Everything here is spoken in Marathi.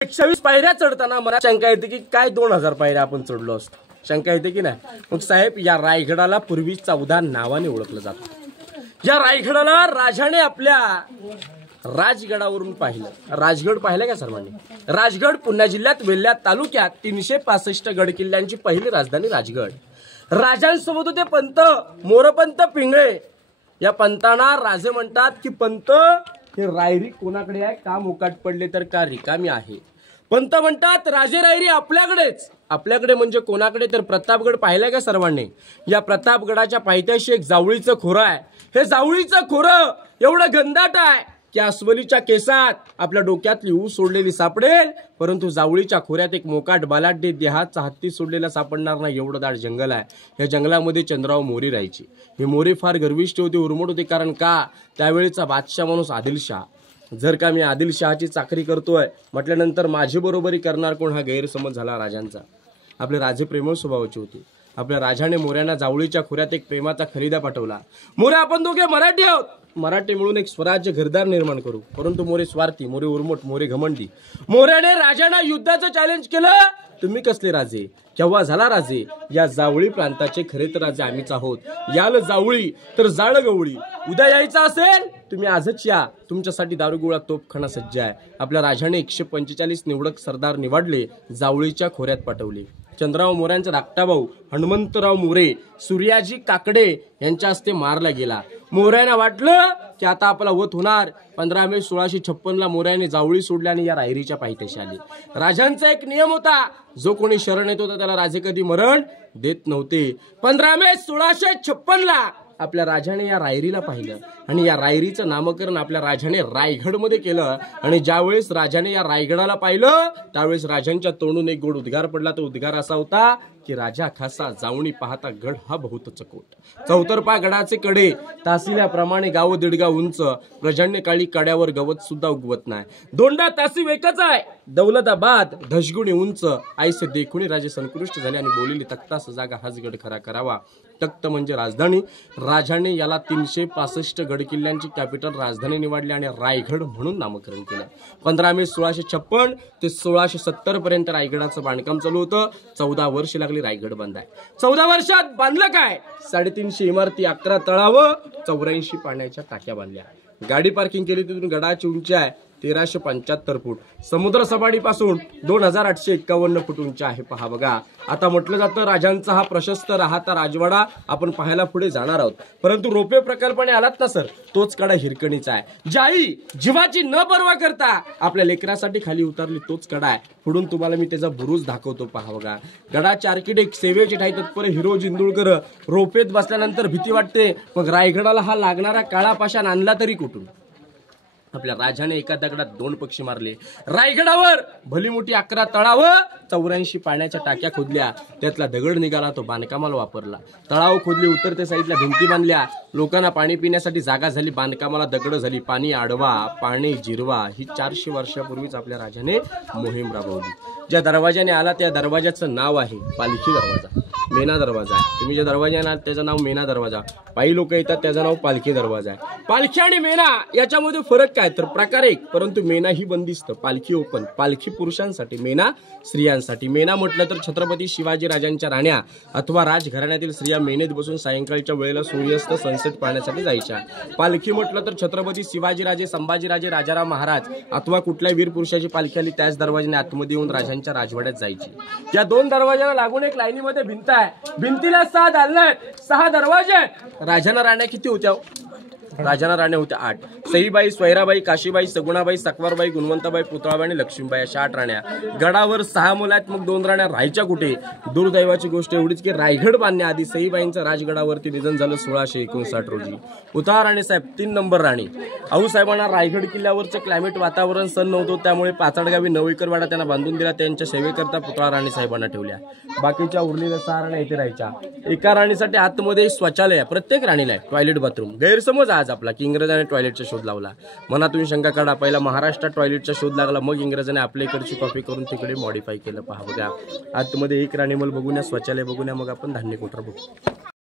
120 पायऱ्या चढताना मला शंका येते की काय 2000 पायऱ्या आपण चढलो असतो, शंका येते की नाही। मग साहेब, या रायगडाला पूर्वी 14 नावाने ओळखलं जातं। या रायगडाला राजाने आपल्या राजगडावरून पाहिलं। राजगड पाहिलं का सर्वांनी? राजगड पुणे जिल्ह्यात वेल्हा तालुक्यात 365 गड किल्ल्यांची पहिली राजधानी राजगड। राजांसोबत होते पंत, मोरपंत पिंगळे। या पंतांना राजे म्हणतात की पंत, हे रायरी कोणाकडे आहे? का मोकाट पडले तर का रिकामी आहे? पंत म्हणतात राजे रायरी आपल्याकडेच। आपल्याकडे म्हणजे कोणाकडे? तर प्रतापगड पाहिलाय का सर्वांनी? या प्रतापगडाच्या पायथ्याशी एक जावळीचं खोरं आहे। हे जावळीचं खोरं एवढं घनदाट आहे की अस्वलीच्या केसात आपल्या डोक्यातली ऊस सोडलेली सापडेल, परंतु जावळीच्या खोऱ्यात एक मोकाट बालाढ्य देहाचा हत्ती सोडलेला सापडणार नाही, एवढं दाट जंगल आहे। या जंगलामध्ये चंद्रराव मोरे राहायचे। हे मोरे फार गर्विष्ठ होते, उर्मट होते। कारण का? त्यावेळेचा बादशाह माणूस आदिलशाह। जर का मी आदिलशहाची चाकरी करतोय म्हटल्यानंतर माझी बरोबरी करणार कोण, हा गैरसमज झाला राजांचा। आपले राजे प्रेमळ स्वभावाचे होते। आपल्या राजाने मोऱ्यांना जावळीच्या खोऱ्यात एक प्रेमाचा खलिदा पाठवला। मोरे, आपण दोघे मराठी आहोत, मराठी मिळून एक स्वराज्य घरदार निर्माण करू। परंतु मोरे स्वार्थी, मोरे उर्मट, मोरे घमंडी। मोऱ्याने राजांना युद्धाचं चॅलेंज केलं। तुम्ही कसले राजे? केव्हा झाला राजे? या जावळी प्रांताचे खरे तर राजे आम्हीच आहोत। याल जावळी तर जाळ गवळी। उद्या यायचं असेल तुम्ही आजच या, तुमच्यासाठी दारुगोळा तोफखाना सज्ज आहे। आपल्या राजाने 145 निवडक सरदार निवडले, जावळीच्या खोऱ्यात पाठवले। चंद्रराव मोऱ्यांचा धाकटा भाऊ हनुमंतराव मोरे सूर्याजी काकडे यांच्या हस्ते मारला गेला। मोऱ्यांना वाटलं की आता आपला वध होणार। 15 मे 1656 मोऱ्याने जावळी सोडली आणि या रायरीच्या पायथ्याशी आले। राजांचा एक नियम होता, जो कोणी शरण येत होता त्याला राजे कधी मरण देत नव्हते। 15 मे 1656 आपल्या राजाने या रायरीला पाहिलं आणि या रायरीचं नामकरण आपल्या राजाने रायगडमध्ये केलं। आणि ज्यावेळेस राजाने या रायगडाला पाहिलं त्यावेळेस राजांच्या तोंडून एक गोड उद्गार पडला। तो उद्गार असा होता की राजा खासा जावणी पाहता गड हा बहुत चकोट। चौतर्फा गडाचे कडे तासिल्याप्रमाणे गाव दीडगाव उंच, प्रजन्य काळी कड्यावर गवत सुद्धा उगवत नाही। दोंडा तासी वेकच आहे, दौलताबाद धशगुणी उंच। आईसे देखुनी राजे संकृष्ट झाले आणि बोलिले तख्तास जागा हाच गड खरा करावा। तख्त म्हणजे राजधानी। राजाने याला 365 गड किल्ल्यांची कॅपिटल राजधानी निवडली आणि रायगड म्हणून नामकरण केलं। 15 मे 1656 ते 1670 पर्यंत रायगडाचं बांधकाम चालू होतं। 14 वर्ष लागली रायगड बांधाय। 14 वर्षात बांधलं काय? 350 इमारती, 11 तळावं, 84 पाण्याच्या टाक्या बांधल्या। गाडी पार्किंग केली तिथून गडाची उंची आहे 1375 फूट। समुद्र सपाटीपासून 2851 फूट उंची आहे। पहा बघा, आता म्हटलं जातं राजांचा हा प्रशस्त राहता राजवाडा आपण पाहायला पुढे जाणार आहोत। परंतु रोपे प्रकल्पाने आलात ना सर, तोच कडा हिरकणीचा आहे। ज्याई जीवाची न पर्वा करता आपल्या लेकरासाठी खाली उतरली तोच कडा आहे। पुढून तुम्हाला मी त्याचा बुरुज दाखवतो। पहा बघा, गडाचे आर्किटेक्ट सेवेचे ठाई तत्पर हिरो जिंदुळकर। रोपेत बसल्यानंतर भीती वाटते, मग रायगडाला हा लागणारा काळा पाषाण आणला तरी कुठून? आपल्या राजाने एका दगडात 2 पक्षी मारले। रायगडावर भली मोठी 11 तळावं, 84 पाण्याच्या टाक्या खोदल्या। त्यातला दगड निघाला तो बांधकामाला वापरला। तळाव खोदले, उतरत्या साईडला भिंती बांधल्या। लोकांना पाणी पिण्यासाठी जागा झाली, बांधकामाला दगड झाली। पाणी अडवा, पाणी जिरवा, ही 400 वर्षापूर्वीच आपल्या राजाने मोहीम राबवली। ज्या दरवाजाने आला त्या दरवाजाचं नाव आहे पालखी दरवाजा, मेना दरवाजा आहे। तुम्ही ज्या दरवाजाने आलात त्याचं नाव मेना दरवाजा। पायी लोक येतात त्याचं नाव पालखी दरवाजा आहे। पालखी आणि मेना याच्यामध्ये फरक काय? तर प्रकार एक, परंतु मेना ही बंदिस्त, पालखी ओपन। पालखी पुरुषांसाठी, मेना स्त्रियांसाठी। मेना म्हटलं तर छत्रपती शिवाजी राजांच्या राण्या अथवा राजघराण्यातील स्त्रिया मेनेत बसून सायंकाळच्या वेळेला सूर्यास्त सनसेट पाहण्यासाठी जायच्या। पालखी म्हटलं तर छत्रपती शिवाजीराजे, संभाजीराजे, राजाराम महाराज अथवा कुठल्याही वीर पुरुषाची पालखी आली त्याच दरवाजाने आतमध्ये येऊन राजांच्या राजवाड्यात जायची। या 2 दरवाजाला लागून एक लाईनीमध्ये भिंत आहे। भिंतीला 6 दालनं आहेत, 6 दरवाजे आहेत। राजांना राण्या किती होत्या? राजांना राण्या होत्या 8। सईबाई, स्वैराबाई, काशीबाई, सगुणाबाई, सकवारबाई, गुणवंताबाई, पुतळाबाई आणि लक्ष्मीबाई अशा 8 राण्या। गडावर 6 मुलं आहेत, मग 2 राण्या राहायच्या कुठे? दुर्दैवाची गोष्ट एवढीच की रायगड बांधण्याआधी सईबाईंचं राजगडावरती निधन झालं 1659 रोजी। पुतळा राणी साहेब 3 नंबर राणी। आऊसाहेबांना रायगड किल्ल्यावरचं क्लायमेट वातावरण सण नव्हतं, त्यामुळे पाचाडगावी 9 एकर वाडा त्यांना बांधून दिला। त्यांच्या सेवेकरता पुतळा राणी साहेबांना ठेवल्या। बाकीच्या उरलेल्या 6 राण्या इथे राहायच्या। एका राणीसाठी आतमध्ये शौचालय, प्रत्येक राणीला टॉयलेट बाथरूम। गैरसमज आज आपला की इंग्रजांनी टॉयलेटचा शोध लावला। मनातून शंका काढा, पहिला महाराष्ट्रात टॉयलेटचा शोध लागला, मग इंग्रजांनी आपल्या इकडची कॉपी करून तिकडे मॉडिफाय केलं। पहा बघा, आतमध्ये एक राणीमल बघून या, शौचालय बघून या, मग आपण धान्य कोठार बघू।